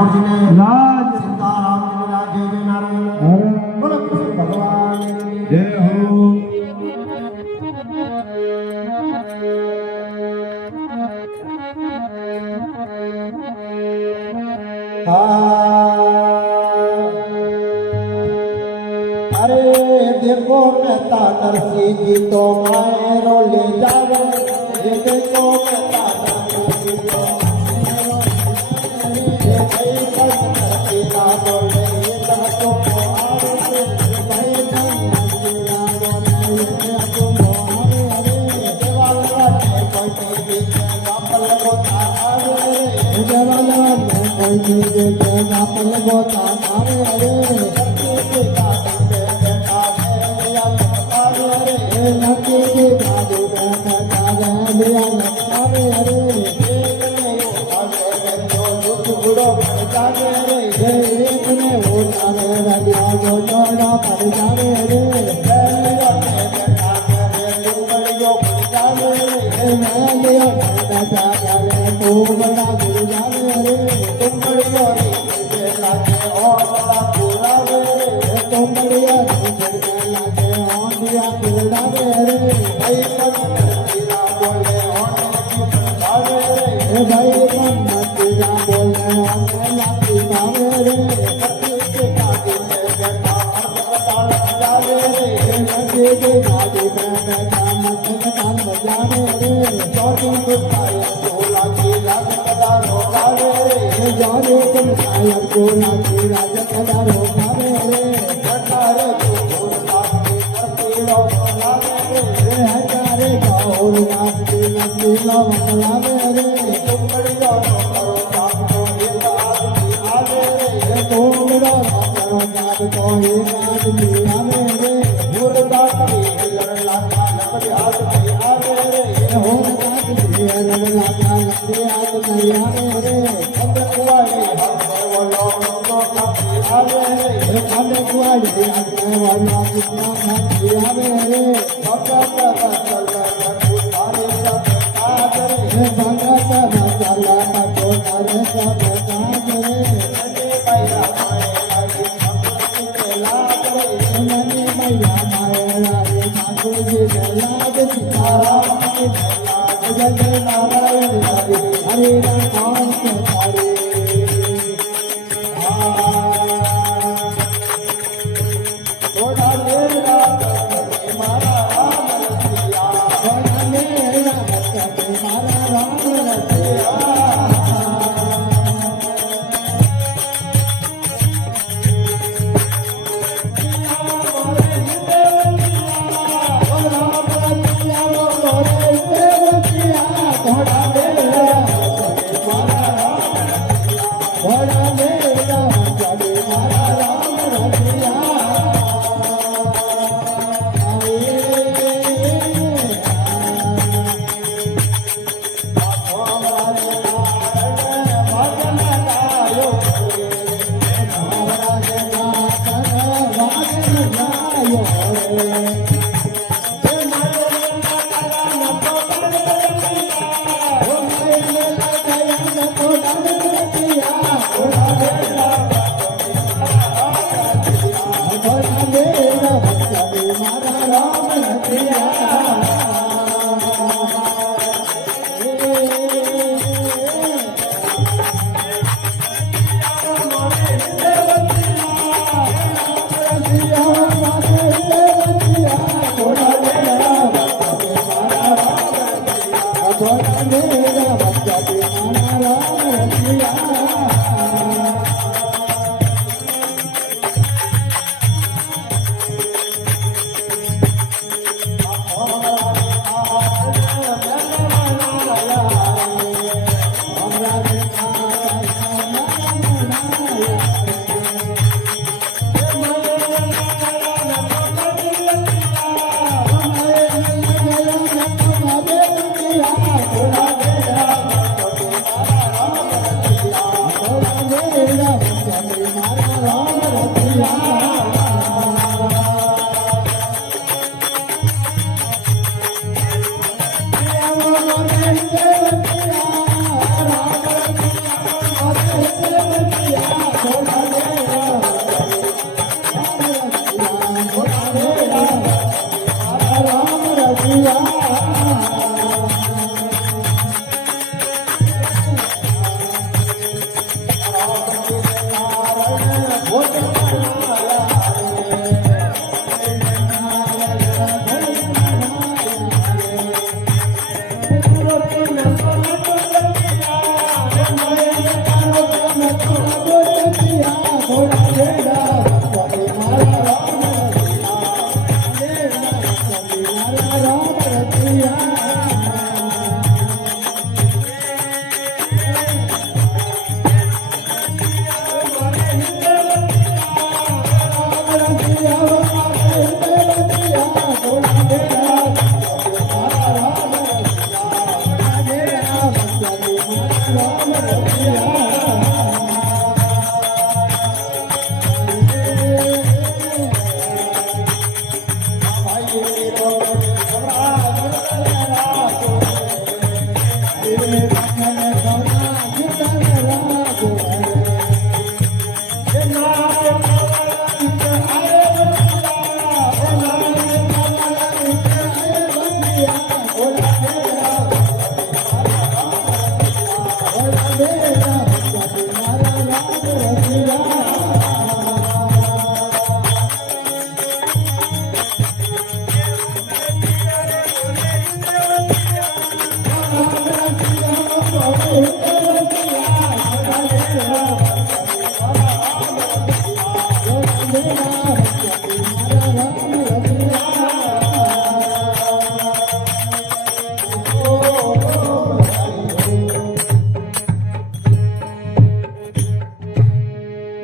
ठाकुर जी ने राज सीताराम जी ने राज जय नारायण बोलो कृष्ण भगवान की जय हो। अरे देखो मेहता नरसिंह जी तो मायरो ले जावे ये देखो मेहता नरसिंह जी तो मायरो ले जावे ये भाई नरसिंह ना बोले ये तो को आवे ये भाई नरसिंह ना बोले ये तो आवे अरे देवाला ने कोई बीच गापल गोता आवे देवाला ने कोई बीच गापल गोता आवे अरे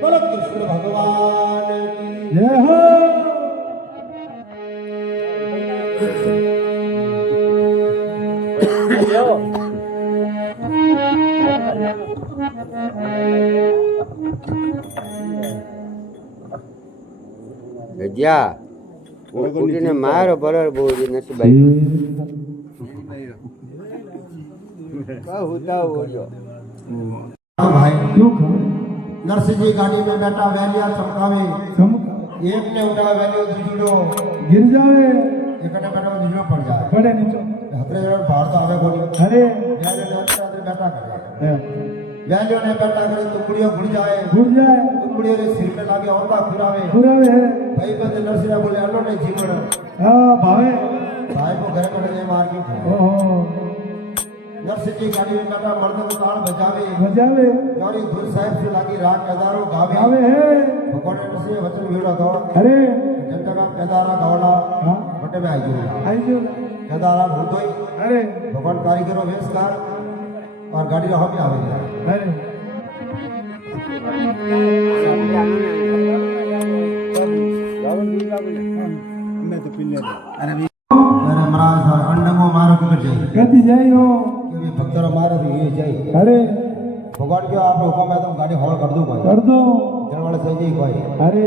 बोलो कृष्ण भगवान की जय हो ગજ્યા ઉઠીને મારો બરોબર બહુ નથી ભાઈ હોતા બોલ્યો हाँ भाई क्यों खबर नरसिंह जी गाड़ी में बैठा वैलिया चमकावे चमका एक ने उठा वैलियो दूसरो गिर जावे एक ने बैठा दूसरो पड़ जाए पड़े नीचे हतरे जन बाहर तो आवे बोली अरे वैलियो ने बैठा करे वैलियो ने बैठा करे टुकड़ियों घुड़ जाए घुट जाए टुकड़ियों के सिर में लागे औंधा खुरावे पूरा है भाई बंदे नरसिंह बोले आलो ने जीवन हाँ भावे भाई को घर पर ले मार के ओहो नरसिंह जी गाड़ी में बैठा मर्द को ताल बजावे बजावे गौरी धुन साहिब से लागी राग केदारो गावे गावे है भगवान ने नरसिंह वचन वीड़ा दो अरे जनता का केदारा गौला हाँ बटे में आई गयो आई जो केदारा भूतोई अरे भगवान कारीगरों वेशकार और गाड़ी रहा भी आवे अरे अरे महाराज सर अंडंगो मारो के जाए कति जाई हो क्योंकि भक्तों मारो तो ये जाए अरे भगवान के आप हुक्म है तो गाड़ी हॉल कर दो भाई कर दो जन वाले सही जी भाई अरे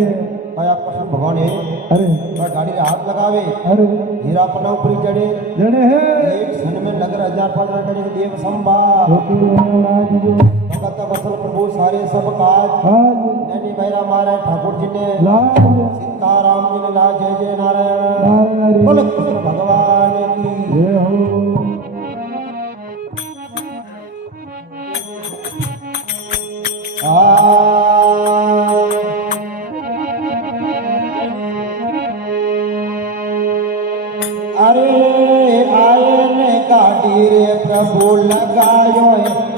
भाई आप कृष्ण भगवान है अरे और गाड़ी रे हाथ लगावे अरे हीरा पन्ना ऊपर चढ़े जड़े है एक क्षण में नगर 1000 करे देव संभा ओके राज जो भगत वसल प्रभु सारे सब काज आज नैनी भैरा मारे ठाकुर जी ने लाज सीताराम जी ने ला जय जय नारायण नारायण बोलो कृष्ण भगवान की जय हो अरे आए ने गाड़ी रे प्रभु लगायो है